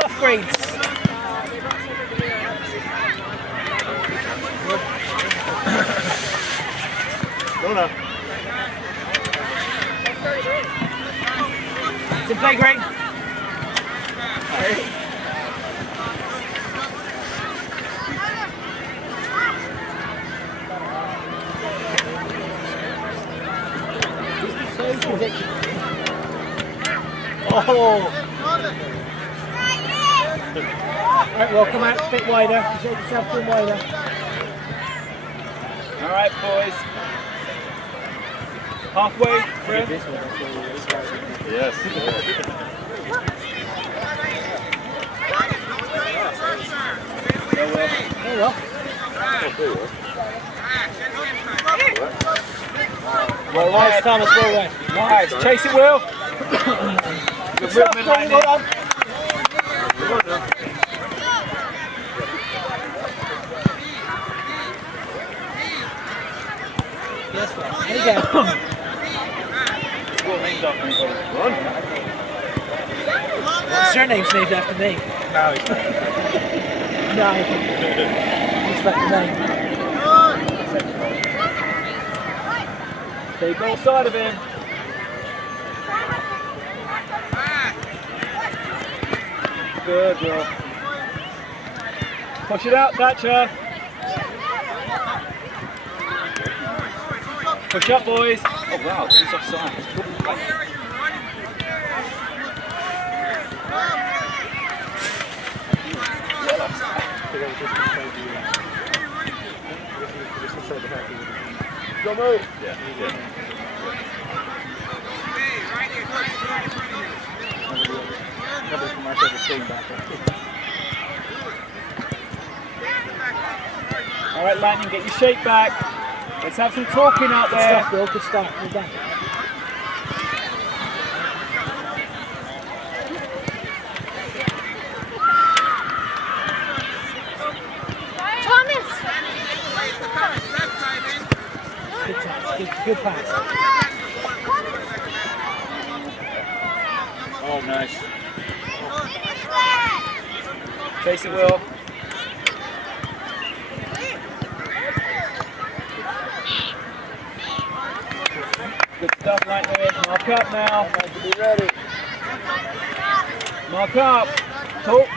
half greens. Go now. To play green. Oh! Right, well, come out a bit wider. Shake yourself in wider. All right, boys. Halfway through. Yes. Oh well. Well, nice, Thomas, well done. Nice. Chase it, Will. Good stuff, Tony, well done. Yes, well, there you go. Surname's named after me. No, it's not. No. Just like the name. Keep all side of him. Good, Will. Push it out, Thatcher. Push up, boys. Oh, wow, he's offside. Go move. Yeah. All right, Lightning, get your shape back. Let's have some talking out Good there. stuff, Bill. Good start. Well done. Good pass. Good pass. Oh, nice. Chase it, Will. Good stuff, Lightning. Mark up now. Be ready. Mark up. Talk.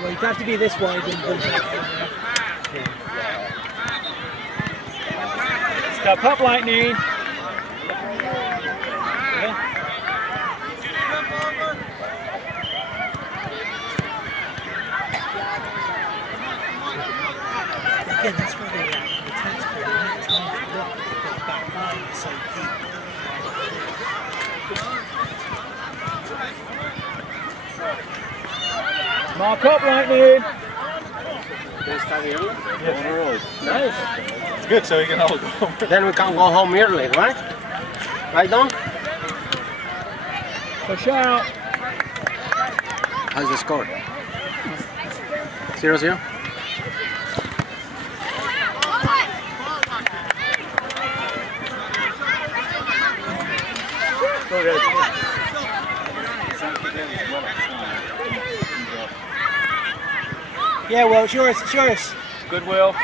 Well, you have to be this wide and Step up, Lightning. again, that's where the tactical time to look at the back line so deep. Mark up, Lightning. Nice. It's good, so we can all go. Then we can go home early, right? Right, Don? Push out. How's the score? 0-0? Yeah, well, it's yours, it's yours. Goodwill.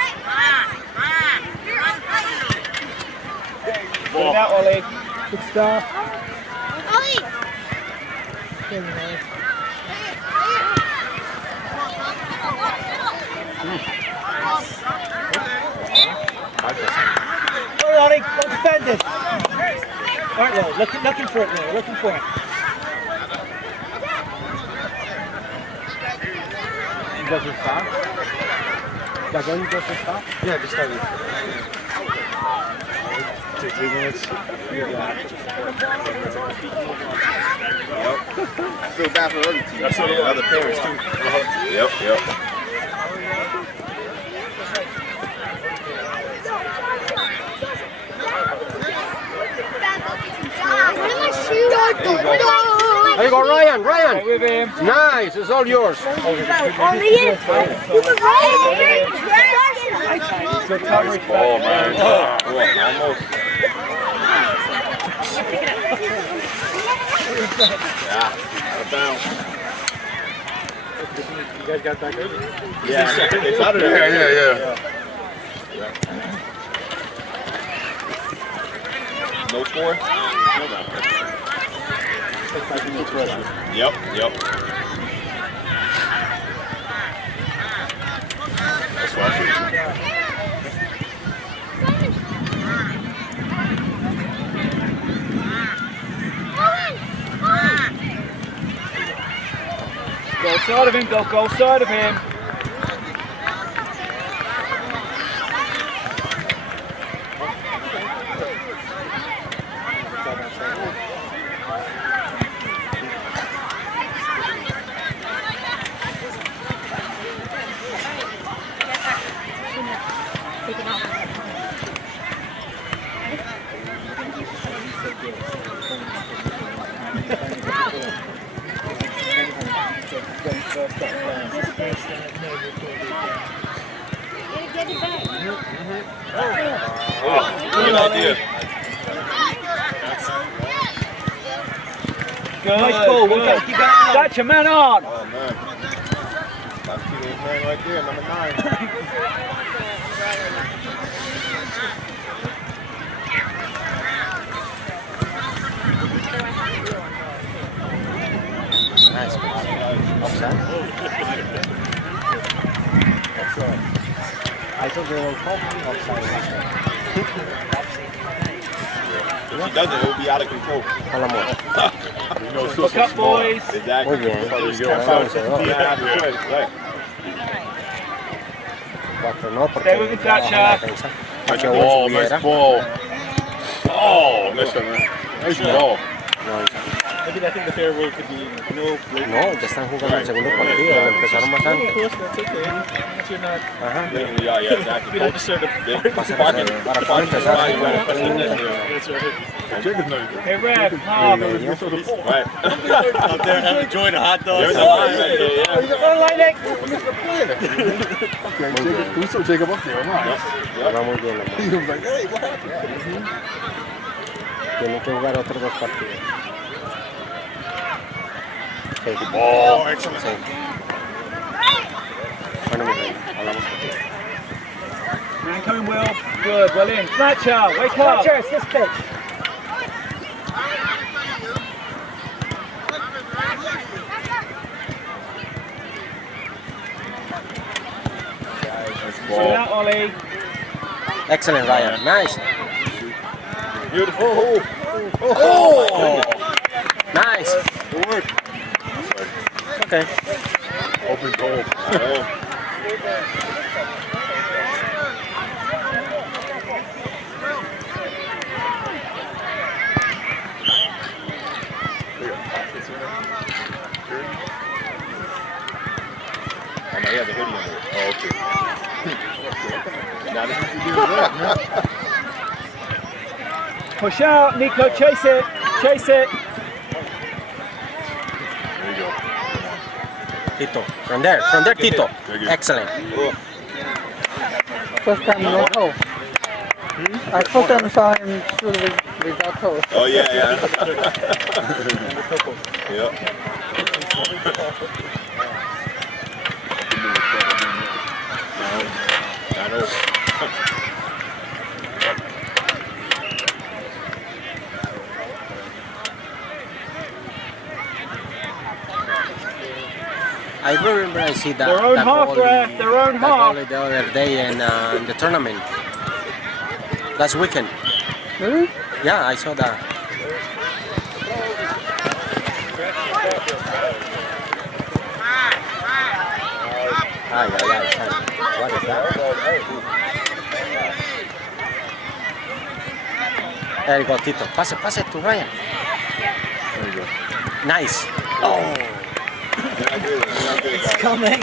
Put it out, Ollie. Good stuff. Ollie! There we go. All right, Ollie, well defended. All right, Will, looking for it, Will, looking for it. You guys will start? Again, you guys will start? Yeah, just start with 2-3 minutes. I feel bad for other teams. That's what other players too. Yep. Where are my shoes? There you go, Ryan. Stay with him. Nice. It's all yours. Good coverage back. Oh, man. Almost. Yeah. Down. You guys got back early? Yeah. It's out of there. Yeah. No score? Yep. That's what I see. Go side of him, go side of him. Good idea. Good. Nice ball. Good. Keep that. That's your man on. Oh, man. That's Keelan's man right there, number 9. Nice. Offside. I thought they were called offside. If he doesn't, it will be out of control. Look up, boys. Exactly. Muy bien. Cuatro no, porque Stay with him, Thatcher. Nice ball, nice ball. Oh, nice one, man. Nice ball. Maybe I think the fair rule could be no break. No, ya están jugando el segundo partido, empezaron más Of antes. course, that's okay. Once you're not, Ajá. Yeah, exactly. you don't deserve to. Para poder empezar. That's right. Hey, ref, half. Right. Out there having enjoying a hot dog. There's a line right there, yeah. Puso Jacob up there, Va muy bien. He was like, hey, what happened? Tienen que jugar otros dos partidos. Sí. Oh, excellent. Sí. Bueno, muy bien. Hablamos contigo. Man coming well. Good, well in. Thatcher, wake up. Thatcher, it's this pitch. See that, Ollie. Excellent, Ryan. Nice. Beautiful. Oh! Nice. Good work. Okay. Open goal. Oh, no, he has a hoodie on it. Oh, okay. Now this is the deal with that, man. Push out, Nico, chase it. Chase it. There you go. Tito. From there, Tito. Very good. Excellent. First time no toe. I first time saw him shoot without toe. Oh, yeah. Yep. I know. I remember I see that. Their own that half, goalie- ref, their own that half. goalie the other day in the tournament. Last weekend. Really? Yeah, I saw that. Ay. What is that? There you go, Tito. Pass it to Ryan. There you go. Nice. It's coming.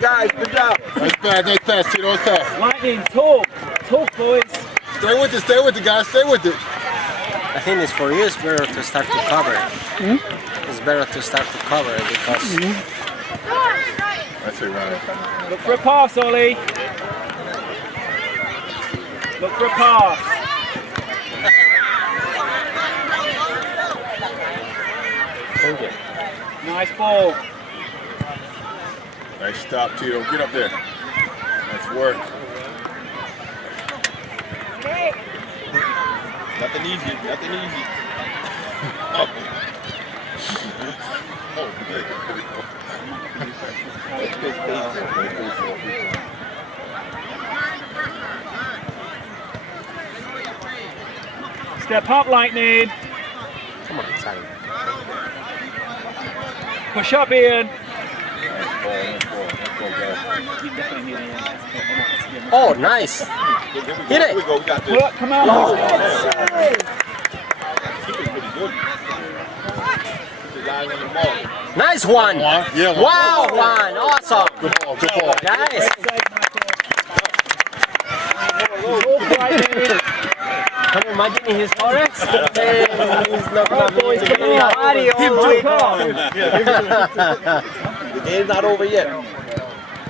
Guys, good job. Nice pass, Tito, nice pass. Lightning, talk, boys. Stay with it, guys, stay with it. I think it's for you. It's better to start to cover. It's better to start to cover because I say Ryan. Look for a pass, Ollie. Look for a pass. Nice ball. Nice stop, Tito. Get up there. Nice work. Nothing easy. Nothing easy. Step up, Lightning. come on, Simon. Push up, Ian. Oh, nice. Hit Here we it. go. We got this. Look, come on. Keeper's pretty good. Keep his eye on the ball. Nice one. Yeah. Wow, one. Awesome. Good ball. Good ball. Nice. Can you imagine his forest? He's not gonna be The game's not over yet.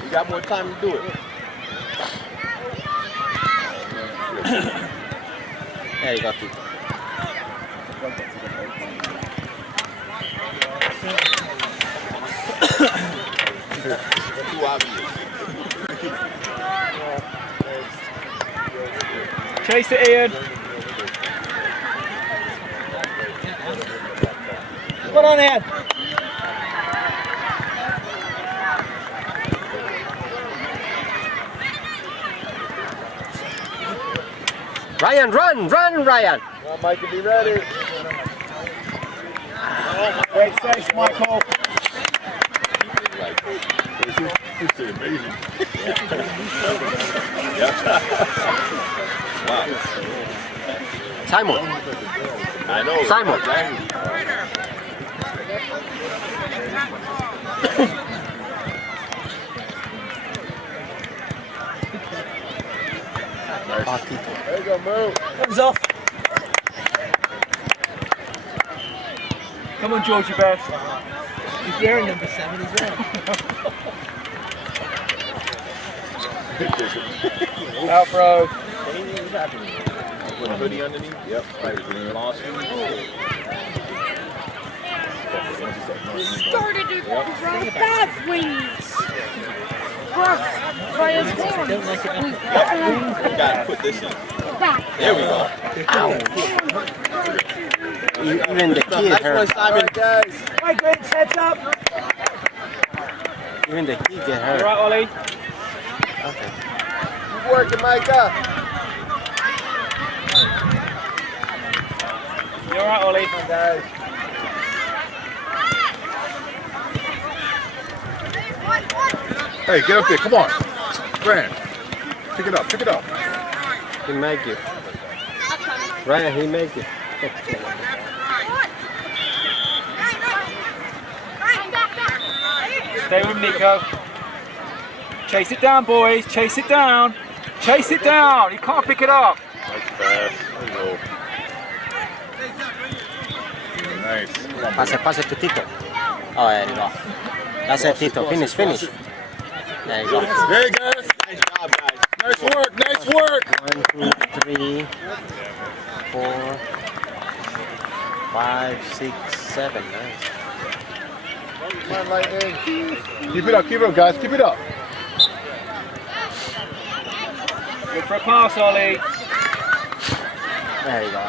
We got more time to do it. There you go, Tito. Too obvious. Chase it, Ian. Put on Ed. Ryan, run, Ryan. Well, Mike will be ready. Great save, Michael. This is amazing. Simon. I know. Simon. Oh, Tito. There you go, move. Comes off. Come on, Georgie Best. He's wearing number 7 as well. Out, bro. Anything's happening. Put a hoodie underneath. Yep. Right. Lost. Started to grow bad wings. Rough by his horn. Don't like it. We gotta put this in. Back. There we go. Even the kid Nice one, hurt. Simon, guys. Hey, Griggs, heads up. Even the kid get All hurt. right, Ollie. Okay. Keep working, Micah. You all right, Ollie? Come on, guys. Hey, get up there. Come on. Grant. Pick it up. Pick it up. He make it. Ryan, he make it. Stay with Nico. Chase it down, boys. Chase it down. Chase it down. You can't pick it up. Nice pass. There you go. Nice. Come on, Pass it to Tito. Oh, there you go. That's it, Tito. Finish. There you go. Hey, guys. Nice job, guys. Nice work. Nice work. 1, 2, 3, 4, 5, 6, 7. Nice. Come on, Lightning. Keep it up, guys. Keep it up. Look for a pass, Ollie. There you go.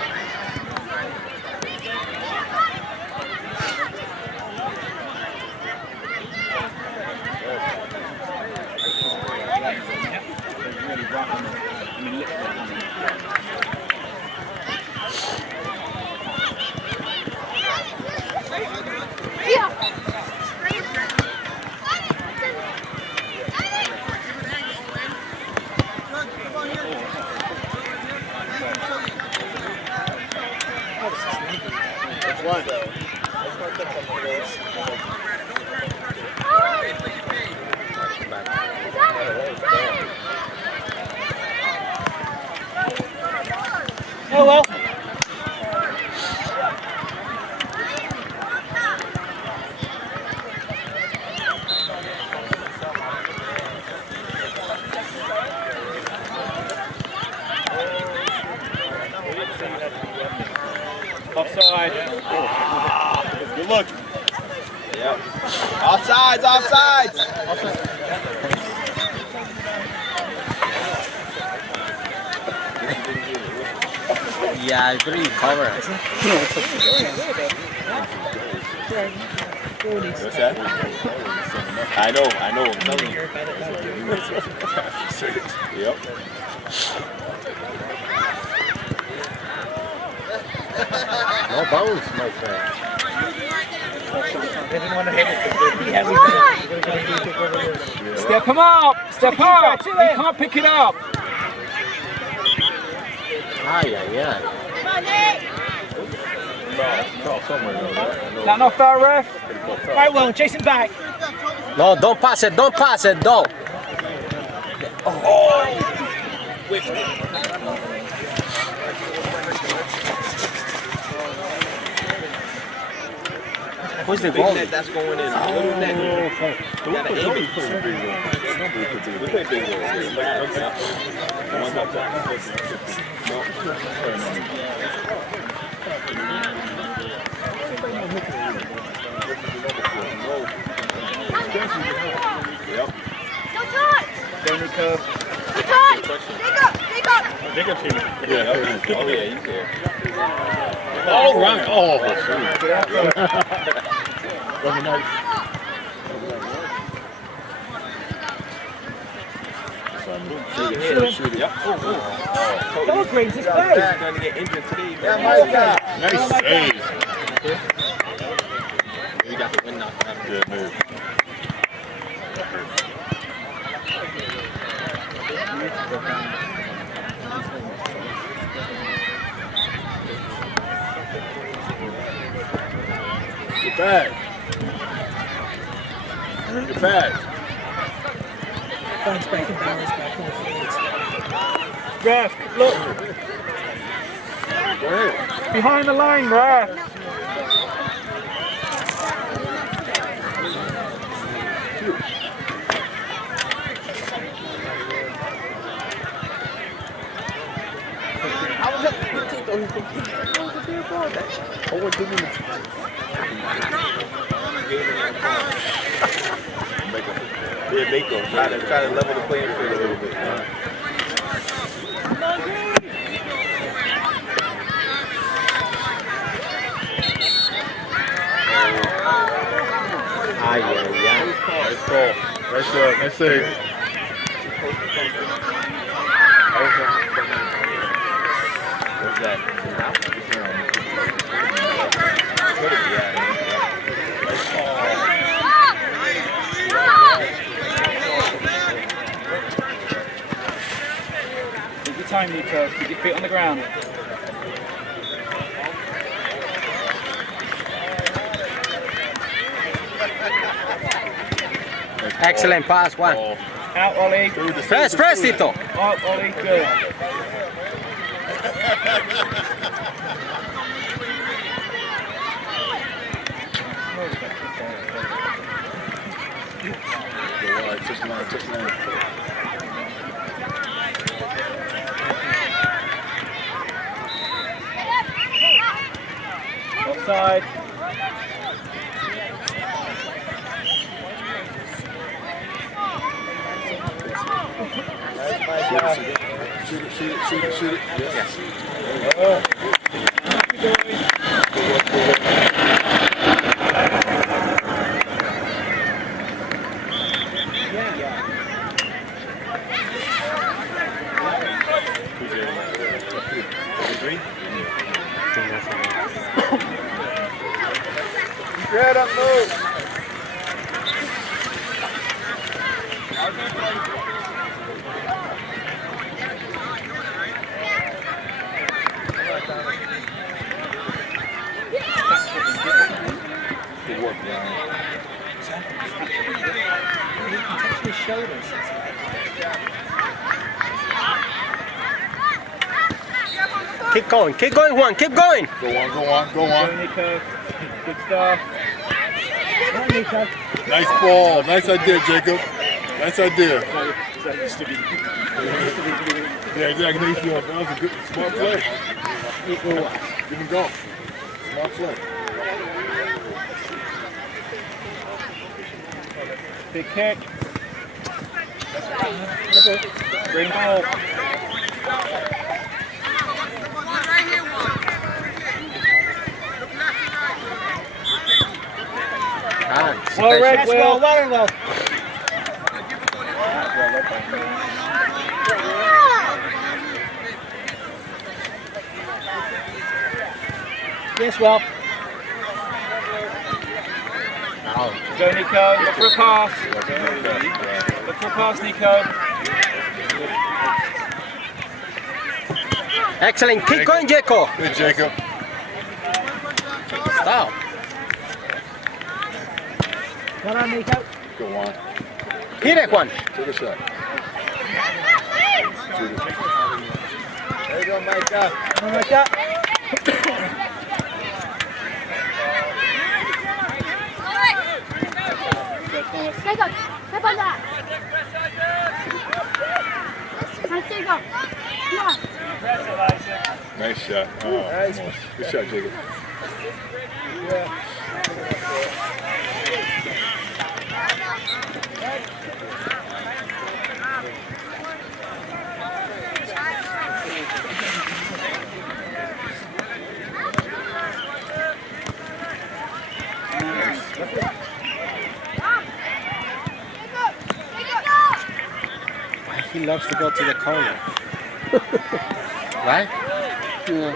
Good look. Yep. Offsides, offsides. Yeah, it's pretty cover. What's that? I know. I'm telling you. Yep. No bounce, my friend. They didn't want to hit it. Step him up! Step up! He can't pick it up! Ay, ay, ay. Is that not foul, ref? Right, well, Jason back. No, don't pass it, don't. Who's the goal? That's going in. Little net. You gotta aim it. We play big Yep. Danny curve. Jacob's here. Yeah. Oh yeah, he's there. All right. Oh. Shoot it. Yep. Dog rings is He's big. gonna get injured today. Nice save. We got the win knocked out. Good move. Get back. Get back. Bounce back and balance back on the field. Ref, look! Go ahead. Behind the line, ref! Yeah, Mako. Try to level the playing field a little bit. Ay, ay, ay. Nice ball. Nice save. What's that? Take your time, Nico. Keep your feet on the ground. Excellent pass, one. Ball. Out, Ollie. Press, Tito. Up, Ollie. Good. Touch line. Offside. Shoot it. Yes. Get up, move. Good work, man. He can touch his shoulders. Keep going, Juan, keep going. Go on. Nico. Good stuff. Nice ball. Nice idea, Jacob. Nice idea. Yeah, exactly. That was a good, smart play. Give him go. Smart play. Big kick. Green ball. Well, red, Will. well. Yes, well. Go, Nico. Look for a pass. Look for a pass, Nico. Excellent. Keep going, Jacob. Good, Jacob. Stop. Well on, Nico. Go on. Hit it, Juan. Take a shot. There you go, Micah. Oh my God. Jacob, step on that. Nice, Jacob. Yeah. Nice shot. Oh, nice. Good shot, Jacob. He loves to go to the corner. Right? Yeah.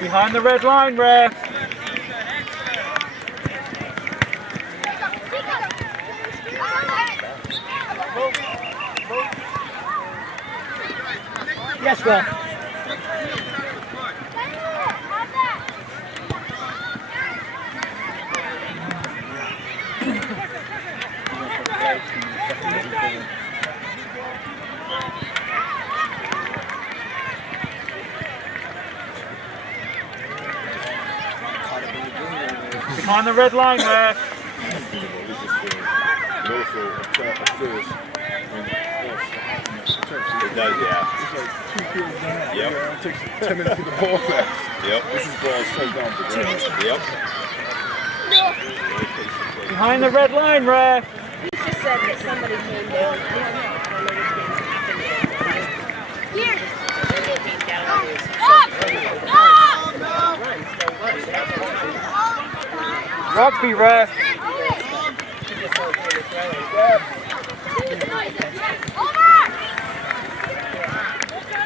Behind the red line, ref. Yes, well. Behind the red line, ref. It does, yeah. Yep. It takes 10 minutes to get the ball back. Yep. This is ball so down to the ground. Yep. Behind the red line, ref. He just said that somebody came down. Here. Rugby, ref.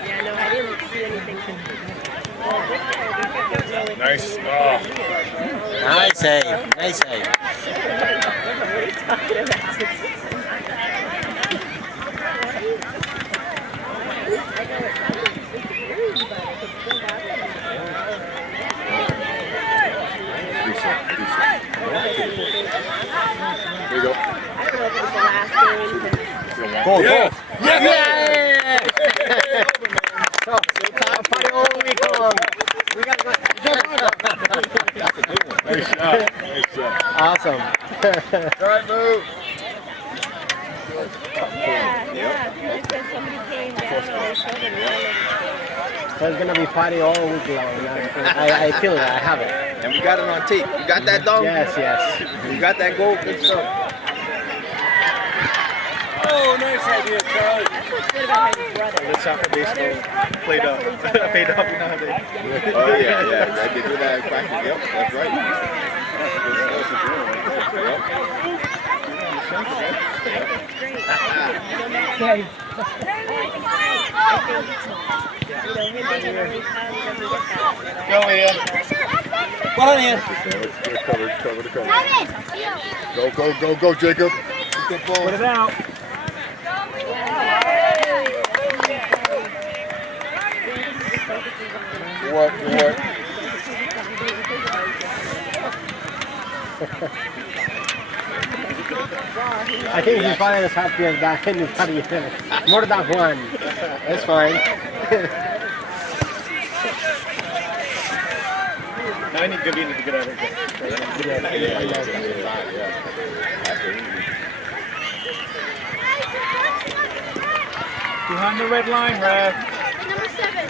Yeah, no, I didn't see anything. Nice. Oh. Nice save. Nice save. There you go. I don't know if it was the last game. Go, Yeah. go. Yeah. So, party all week long. We got Nice shot. Nice shot. Awesome. Right move. Yeah, he said somebody came down and they showed him. So it's gonna be party all week long. I feel that. I have it. And we got it on tape. You got that, dog? Yes, yes. You got that goal? Good stuff. Oh, nice idea, Charlie. That's what's good about his brother. Let's soccer baseball. Played up. Paid up, you know how they. Oh, yeah. I did do that in practice. Yep, that's right. Go, Ian. Well on, Ian. Cover. Go, Jacob. Get that ball. Put it out. What? I think his father is happier than his father. More than one. That's fine. Now I need Gavina to get out of here. Behind the red line, Rev. Number 7.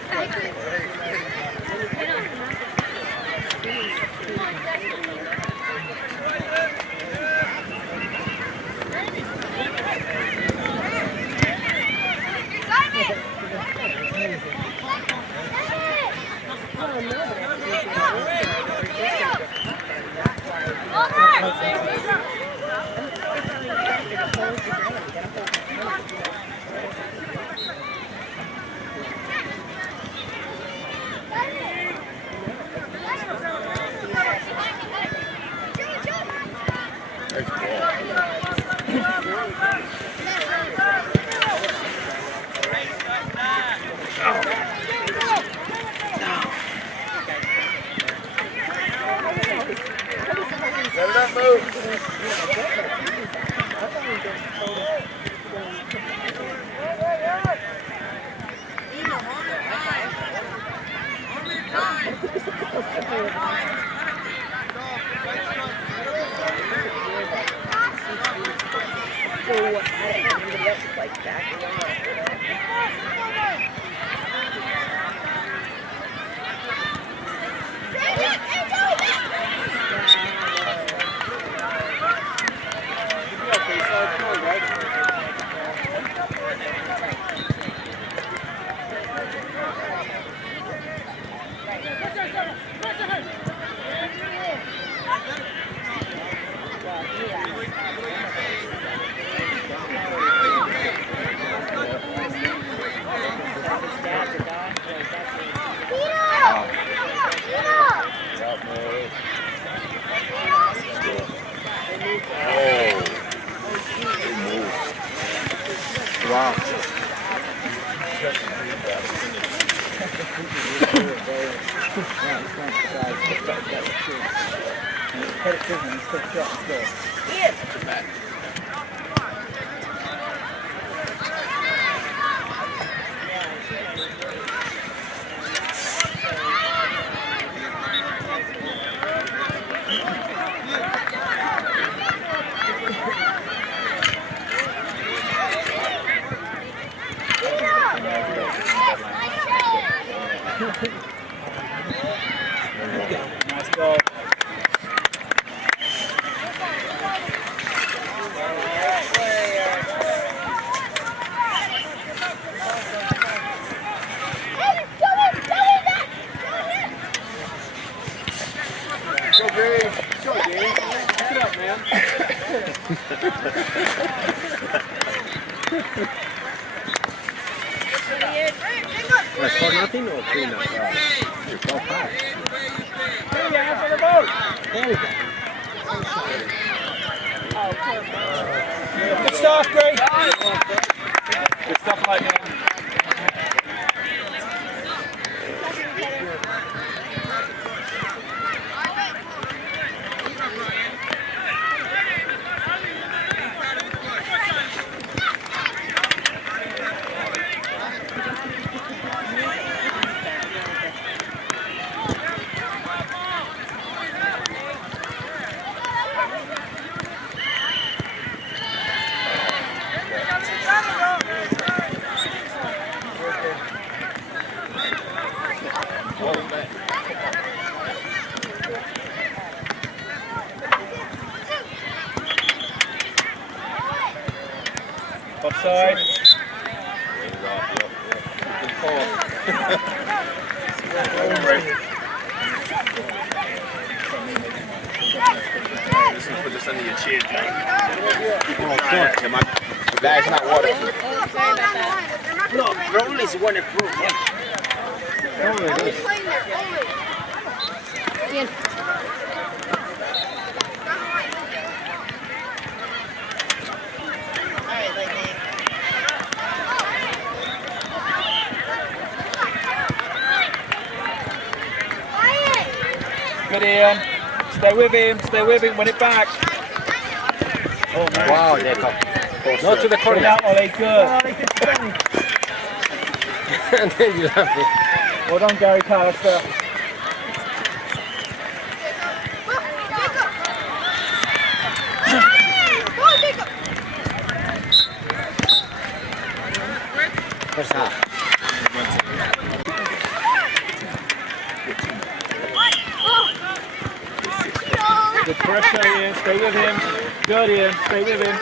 Nice ball. Better not move. Wow. Nice ball. Go Green. Go Green. Pick it up, man. Like 4-0 or 3-0? Oh, 5. There we go. Good stuff, Greg. Good stuff like that. Offside. Put this under your chin, Jake. The bag's not waterproof. Look, Brownlee's one approved. Good Ian. Stay with him. Stay with him. Win it back. Oh, man. Wow, there go. Not to the Good corner. out, Ollie. Good. And then you have it. Well done, Gary Callister. First half. Good pressure, Ian. Stay with him. Good, Ian. Stay with him.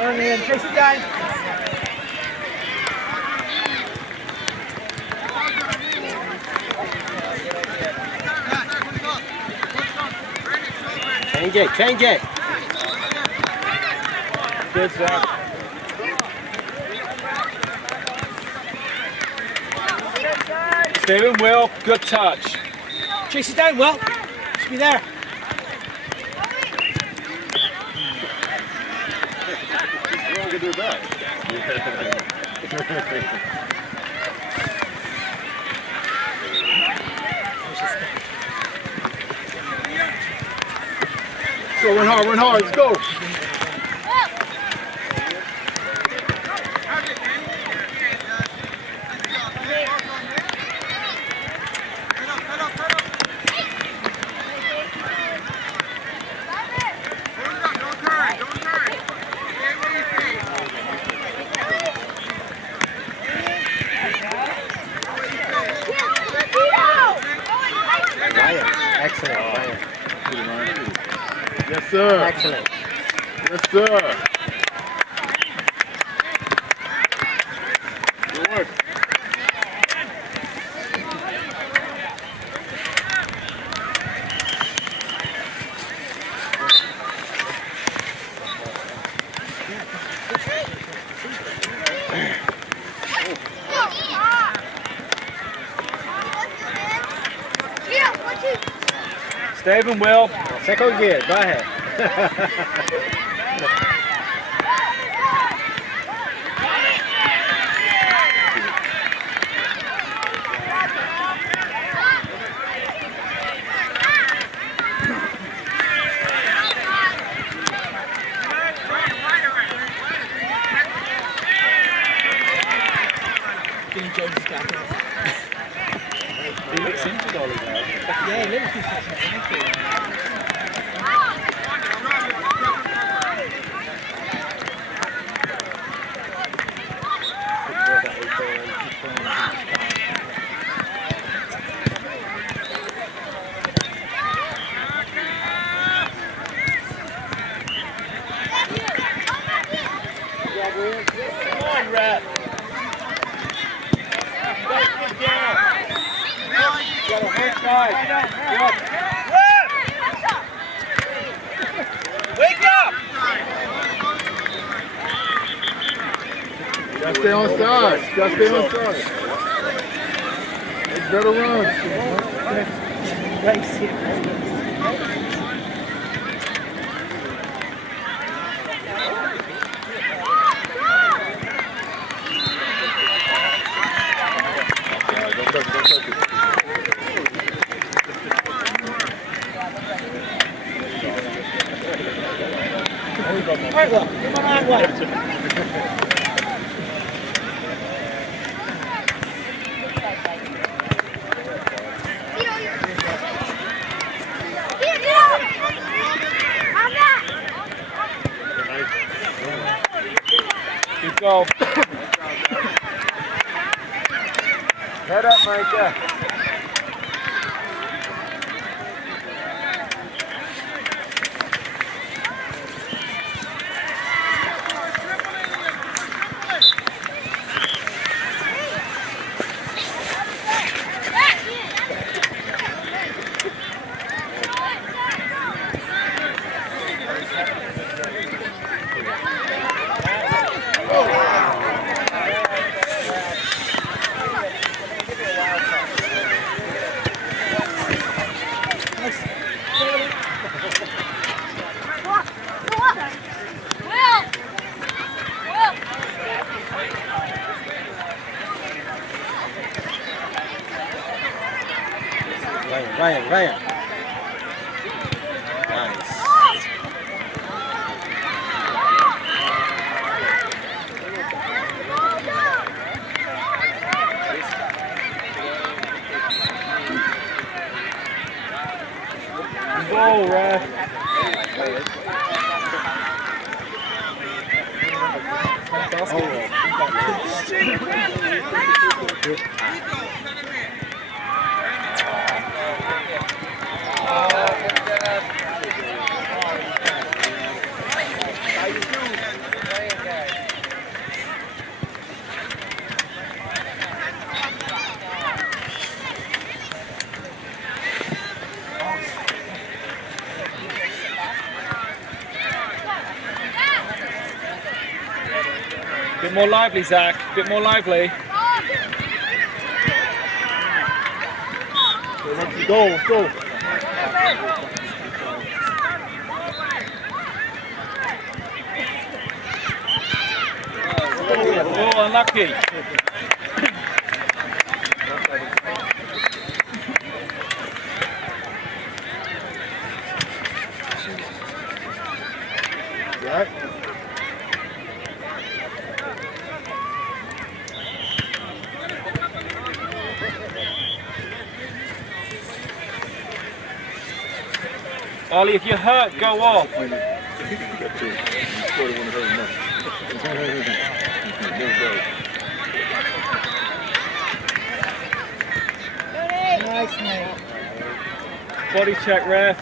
On Ian, chase it down. Change it, change it. Good, Zach. Stephen, Will, good touch. Chase it down, Will. Should be there. We're all gonna do that. Go, run hard, let's go. Ryan, excellent, Ryan. Yes, sir. Excellent. Yes, sir. Good work. Stephen, Will. Second gear, go ahead. Billy Jones is back. He looks injured, Ollie, now. Yeah, Liverpool's Come on, Rat. Got a hurt side. Wake up! Gotta stay on side. Gotta stay on side. It's better runs. race here. Don't touch it. Right, well, come on, right way. Good goal. Head up, Micah. Ryan. Nice. Goal, ref. Bit more lively, Zach. Bit more lively. Go, go. Oh, unlucky. Right? Ollie, if you're hurt, go off. Nice, mate. Body check, ref.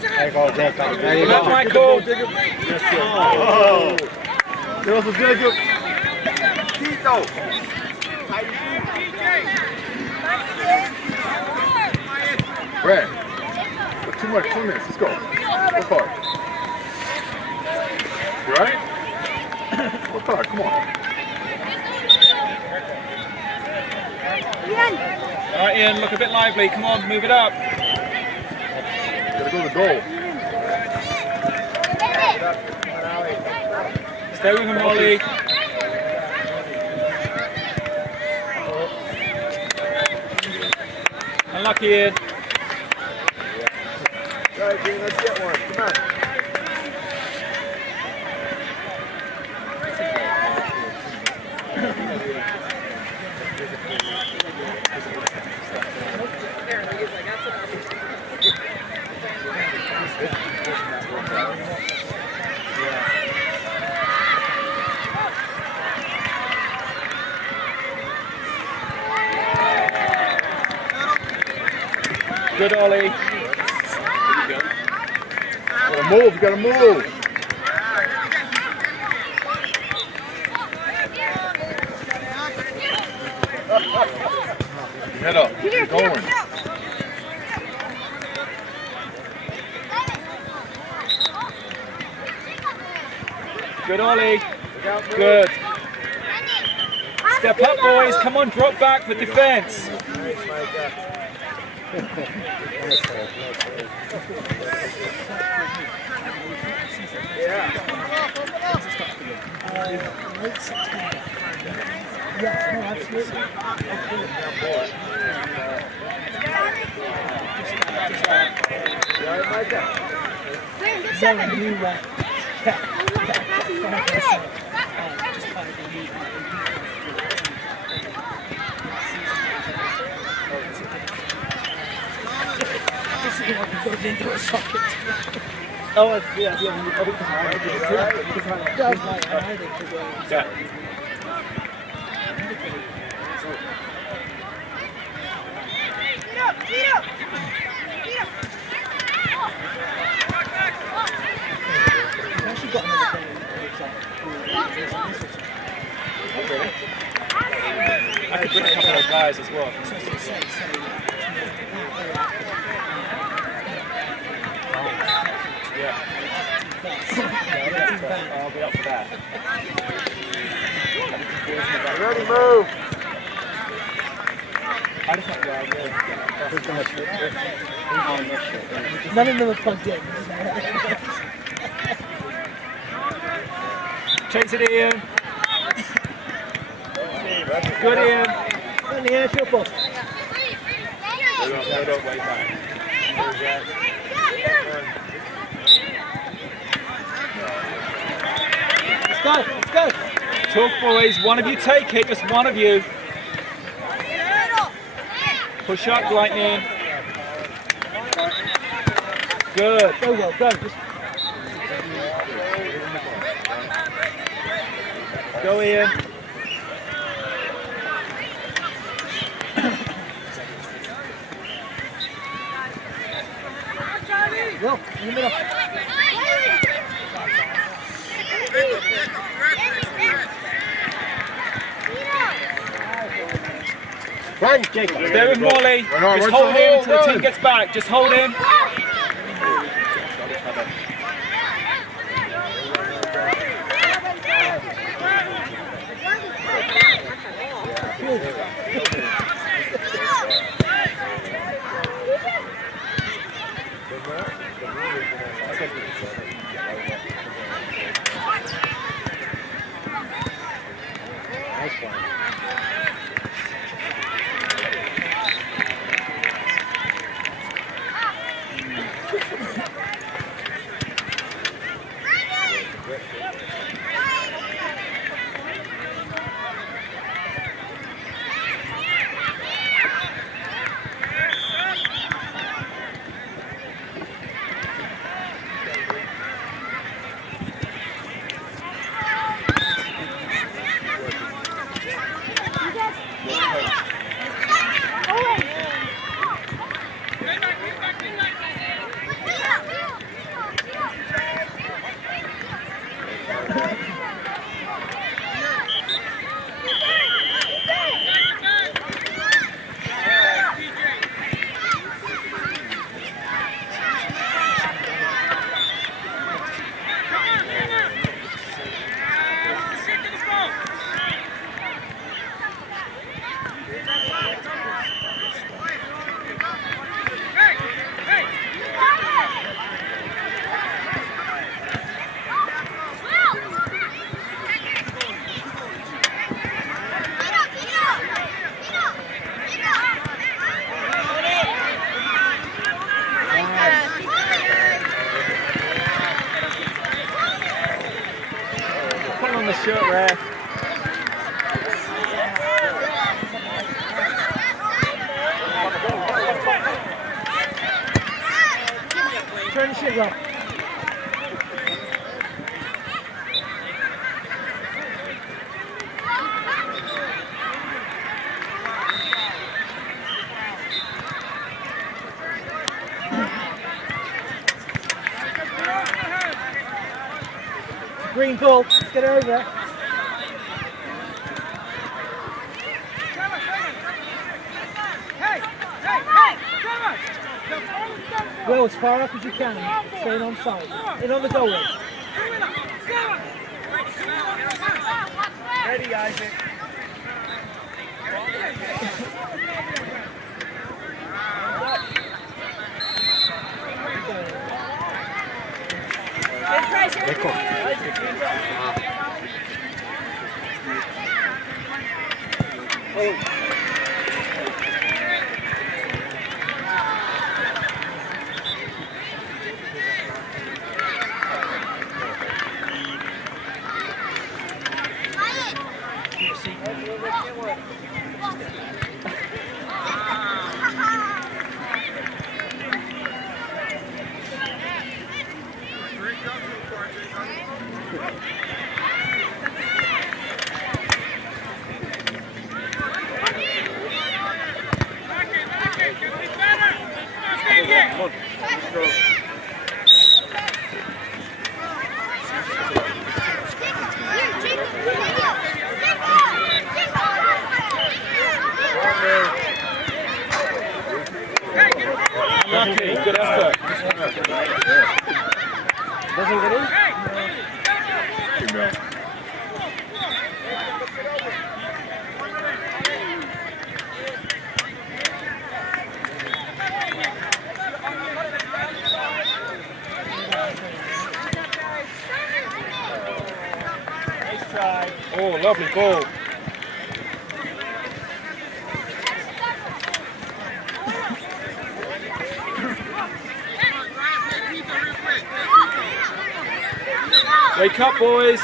There you go, Jacob. There you Good luck, go. Michael. Oh. Get off the Jacob. Brad, put too much 2 minutes. Let's go. Work hard. You right? Work hard. Come on. All right, Ian, look a bit lively. Come on, move it up. Gotta go to goal. Stay with him, Ollie. Unlucky, Ian. All right, Dean, let's get one. Come on. Good, Ollie. Gotta move. You gotta move. Head up. Keep going. Good, Ollie. Good. Step up, boys. Come on, drop back for defense. Late September. Yeah, no, absolutely. No, you just kind of this is the one that goes into a socket. Oh, yeah. Yeah. He's actually got another game. I could bring a couple of guys as well. Yeah. I'll be up for that. Ready, move. I just want to go really. None of them are plugged in. Chase it, Ian. Good, Ian. On the air, football. Way back. Let's go, let's go. Talk, boys. One of you take it. Just one of you. Push up, Lightning. Good. Go, Will. Go. Just go, Ian. Will, in the middle. Run, Jacob. Stay with Molly. Run on, Just run hold to him hold, till the run. team gets back. Just hold him. Nice one. Put on the shirt, Ray. Turn the shit up. Green ball. Let's get over it. Will, as far up as you can. Staying on side. In on the goal. Ready, Isaac. Lucky. Good effort. Doesn't get in? Female. Oh, lovely goal. Wake up, boys.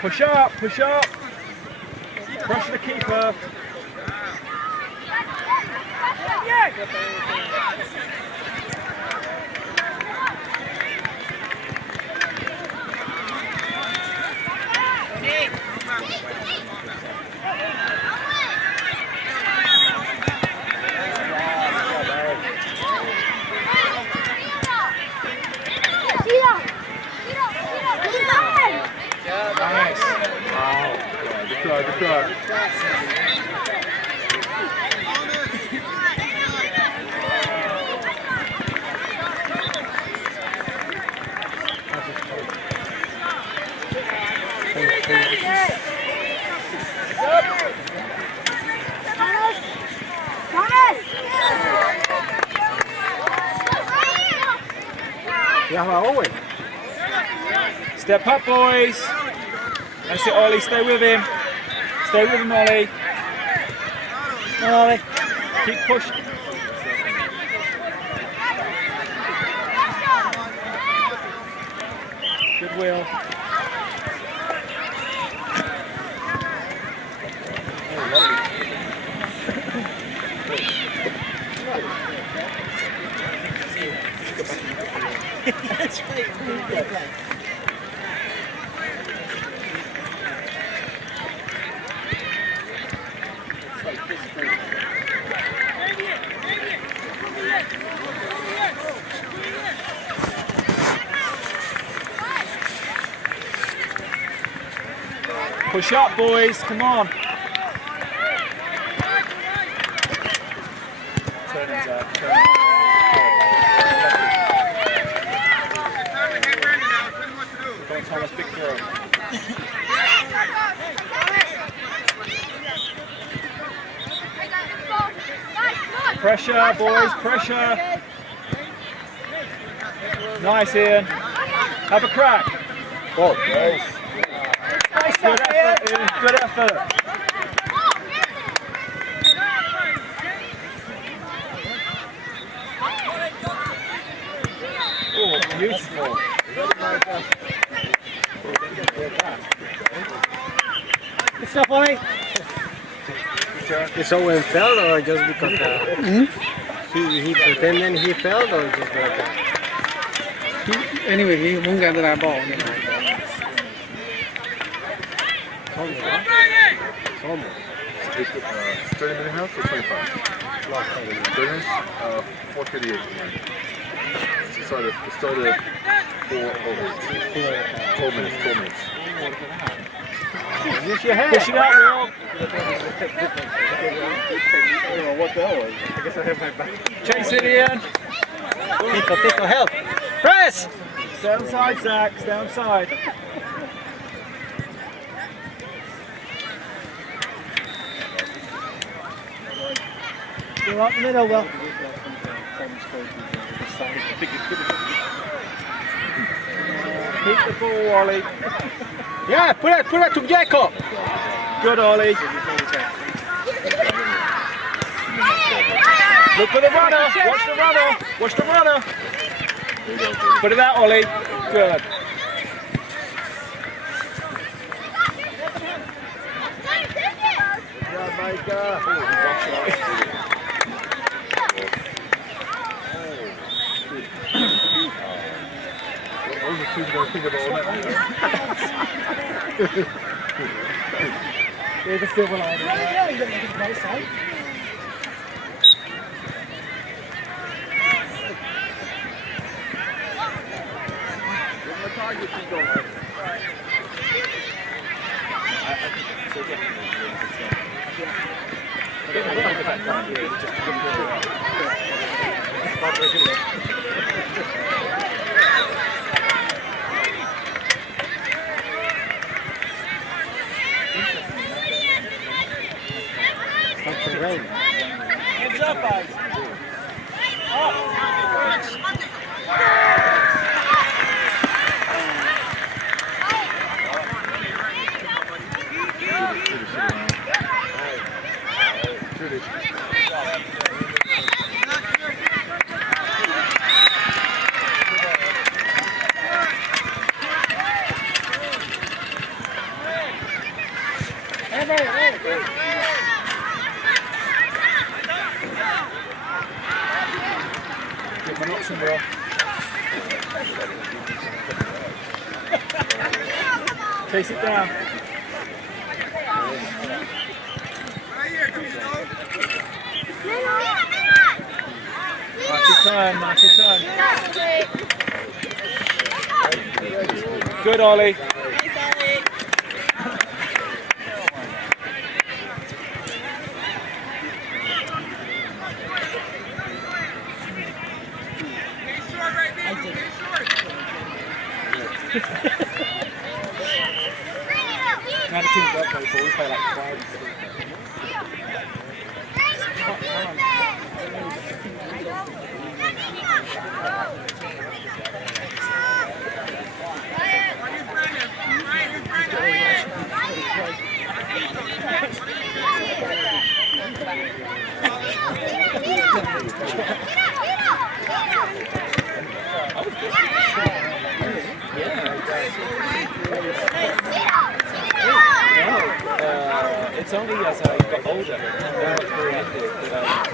Push up, push up. Pressure the keeper. Nice. Yeah, good try, good try. Yeah, Owen. Step up, boys. That's it, Ollie. Stay with him. Stay with him, Ollie. Come on, Ollie. Keep pushing. Goodwill. That's right. Push up, boys. Come on. Thomas, big throw. Pressure, boys. Pressure. Nice, Ian. Have a crack. Oh, nice. Good effort, Ian. Good effort. Oh, beautiful. It's not funny. Is Owen fell or just because he pretended he fell or just like that? Anyway, he won't get that ball. It's 30 minute half or 25? 30 minutes? 4:38. It started 4 over. 12 minutes, 12 minutes. Use your head. Push it out, Will. I don't know what that was. I guess I have my back. Chase it, Ian. Tico, help! Press! Stay on side, Zach. Stay on side. You're up the middle, Will. Keep the ball, Ollie. Yeah, put it to Jacob! Good, Ollie. Look for the runner. Watch the runner. Watch the runner. Put it out, Ollie. Good. Those are two going to think about all night. There's a silver lining. Yeah, you got to make it nice, right? Hands up, guys. Chase it down. Mark your turn. Good, Ollie. Now the team's got play ball, we play like 5. It's only as I got older that I was very active that I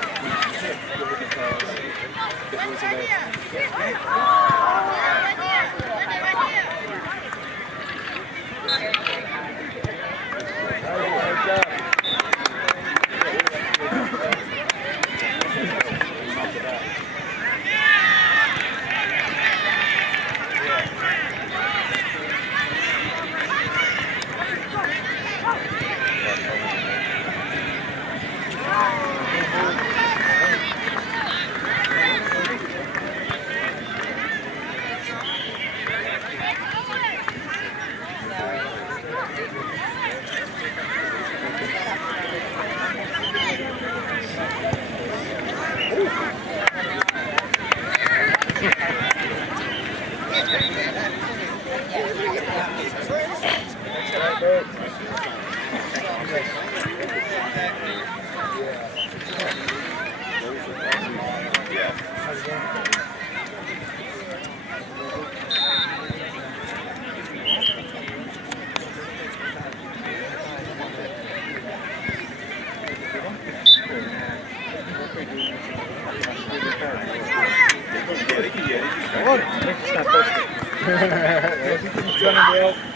it was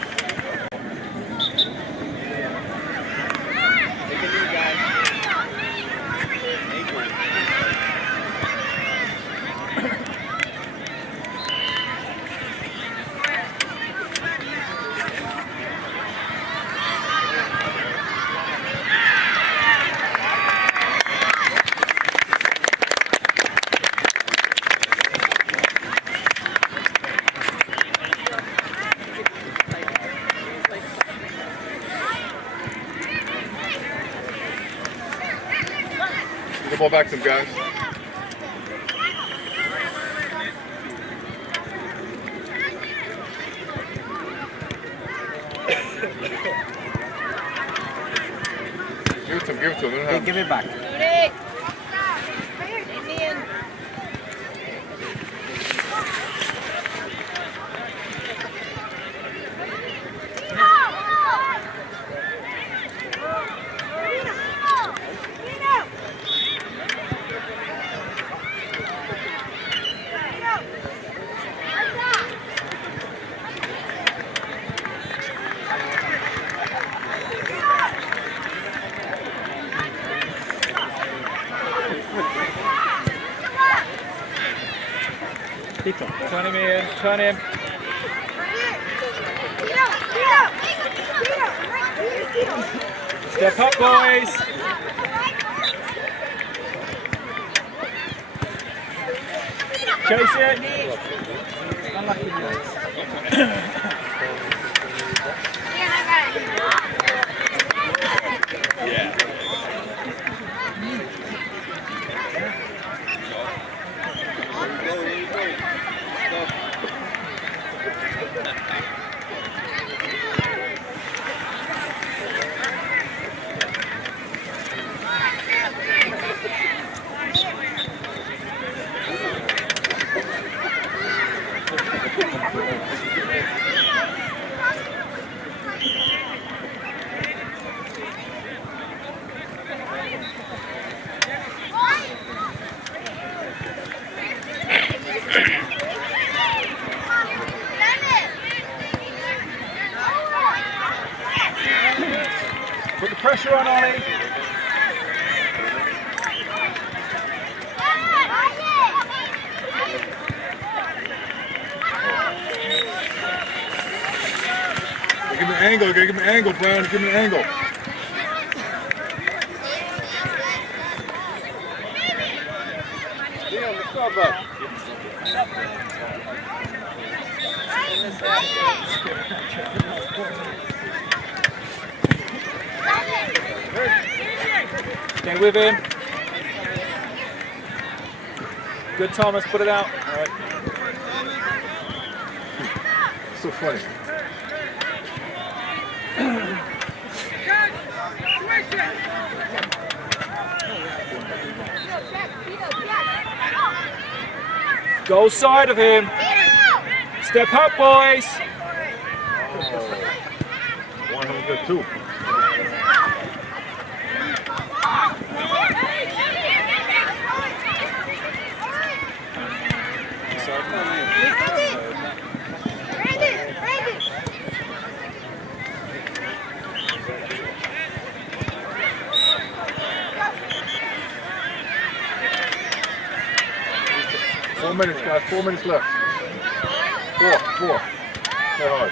Get the ball back to them, guys. Give it to him. Hey, give it back. Turn him in, turn him. Step up, boys. Chase it. Yeah. pressure on, Ollie. Give me an angle, give me an angle, Brown, give me an angle. Yeah, let's go, bro. Stay with him. Good, Thomas, put it out. All right. So funny. Go side of him. Step up, boys. 102. Brandon! 4 minutes, guys. 4 minutes left. 4. Play hard.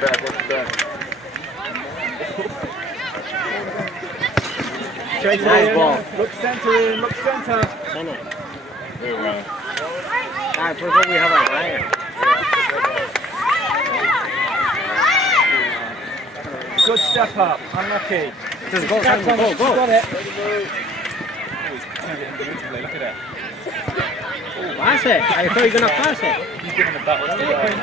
Back, watch your back. Nice ball. Look center in, look center. There, Ryan. Ah, por favor, we have a Ryan. Good step up, unlucky. Just go, Simon, go. Got it. Look at that. Pass it. I thought you were going to pass it. He's giving the battle to the guys.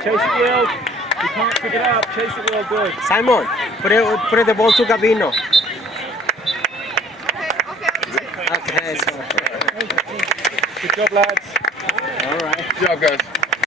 Chase it, Will. You can't pick it up. Chase it, Will. Good. Simon, put the ball to Gabino. Okay, so. Good job, lads. All right. Good job, guys.